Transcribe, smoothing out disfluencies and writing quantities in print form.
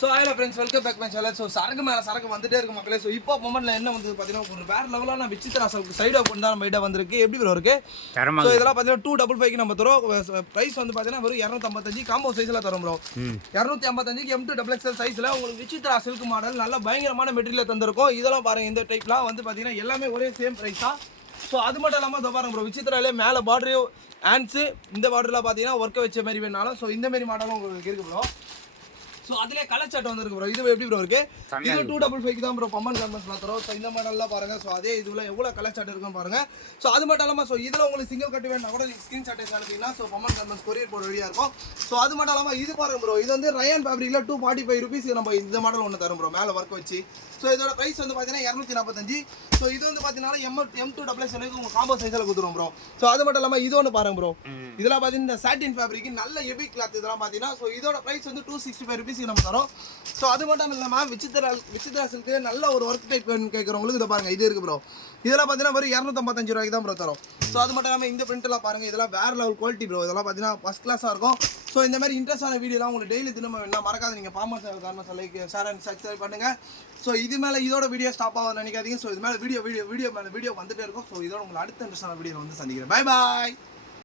So hello friends, welcome back my channel. So சரக்கு மேலே சரக்கு வந்துட்டே இருக்கு மக்களே. ஸோ இப்போ மொமெண்ட்ல என்ன வந்து பார்த்தீங்கன்னா ஒரு வேறு லெவலான விசித்திரா சரக்கு சைடு ஓப்பன் தான் நம்ம கிட்ட வந்திருக்கு. எப்படி ப்ரோ இருக்கு? ஸோ இதெல்லாம் பார்த்தீங்கன்னா 255 நம்ம தரோம். ப்ரைஸ் வந்து பார்த்தீங்கன்னா வெறும் 255 காம்போ சைஸில் தரோம் ப்ரோ. 255 M2XXL சைஸில் உங்களுக்கு விசித்திரா சில்க் மாடல் நல்ல பயங்கரமான மெட்டீரியல் தந்திருக்கும். இதெல்லாம் பாருங்கள், இந்த டைப்லாம் வந்து பார்த்தீங்கன்னா எல்லாமே ஒரே சேம் ப்ரைஸ் தான். ஸோ அது மட்டும் இல்லாமல் இதை பாருங்க ப்ரோ, விசித்திராலே மேலே பார்டரு ஹேண்ட்ஸு இந்த பார்டரில் பார்த்தீங்கன்னா ஒர்க்கை வச்ச மாதிரி வேணாலும் ஸோ இந்த மாதிரி மாடலும் உங்களுக்கு இருக்குது ப்ரோ. ஸோ அதிலே கலர் சாட் வந்துருக்கு ப்ரோ. இது எப்படி ப்ரோ இருக்கு? இது 255 தான் ப்ரோ. பம்மன் கார்மெண்ட்ஸ்ல தரோம். ஸோ இந்த மாடல்லாம் பாருங்க. ஸோ அதே இதுல எவ்வளோ கலர் சாட் இருக்குன்னு பாருங்க. ஸோ அது மட்டும் இல்லாமல் ஸோ இதில் உங்களுக்கு சிங்கிள் கட்டு வேணா கூட ஸ்கிரீன்ஷாட் அனுப்பிங்கன்னா ஸோ பம்மன் கார்மெண்ட்ஸ் கொரியர் போட ரெடியாக இருக்கும். ஸோ அது மட்டும் இல்லாமல் இது பாருங்க ப்ரோ, இது வந்து ரயான் ஃபேப்ரிக்ல 245 ருபீஸ் நம்ம இந்த மாடல் ஒன்று தரும் ப்ரோ, மேலே ஒர்க் வச்சு. ஸோ இதோட ப்ரைஸ் வந்து பார்த்தீங்கன்னா 245. ஸோ இது வந்து பார்த்தீங்கன்னா M2XXL உங்கள் காம்போ சைஸில் கொடுத்துரும் ப்ரோ. ஸோ அது மட்டும் இல்லாமல் இது ஒன்று பாருங்க ப்ரோ, இதெல்லாம் பார்த்தீங்கன்னா இந்த சாட்டின் ஃபேப்ரிக் நல்ல ஹெவி கிளாத் இதெல்லாம் பார்த்தீங்கன்னா ஸோ இதோட ப்ரைஸ் வந்து 265 ருபீஸ் நம்ம தரோம். ஸோ அது மட்டும் இல்லாமல் விசித்திரா சில்க்கு நல்ல ஒரு ஒர்க் டைப் கேட்குறவங்களுக்கு இதை பாருங்கள், இது இருக்குது ப்ரோ. இதெல்லாம் பார்த்தீங்கன்னா வெறும் 255 ரூபாய்க்கு தான் ப்ரோ தரும். ஸோ அது மட்டும் இல்லாமல் இந்த பிரிண்ட்லாம் பாருங்கள், இதெல்லாம் வேறு லெவல் குவாலிட்டி ப்ரோ. இதெல்லாம் பார்த்தீங்கன்னா ஃபஸ்ட் கிளாஸாக இருக்கும். ஸோ இந்த மாதிரி இன்ட்ரெஸ்டான வீடியோலாம் உங்களுக்கு டெய்லி திரும்ப வேணால் மறக்காத நீங்கள் bomber garments like share and subscribe பண்ணுங்கள். ஸோ இது மேலே இதோட வீடியோ ஸ்டாப் ஆகும்னு நினைக்காதீங்க. ஸோ இது மேலே வீடியோ வந்துட்டே இருக்கும். ஸோ இதோட உங்களை அடுத்த இன்ட்ரெஸ்டான வீடியோ வந்து சந்திக்கிறேன். Bye bye.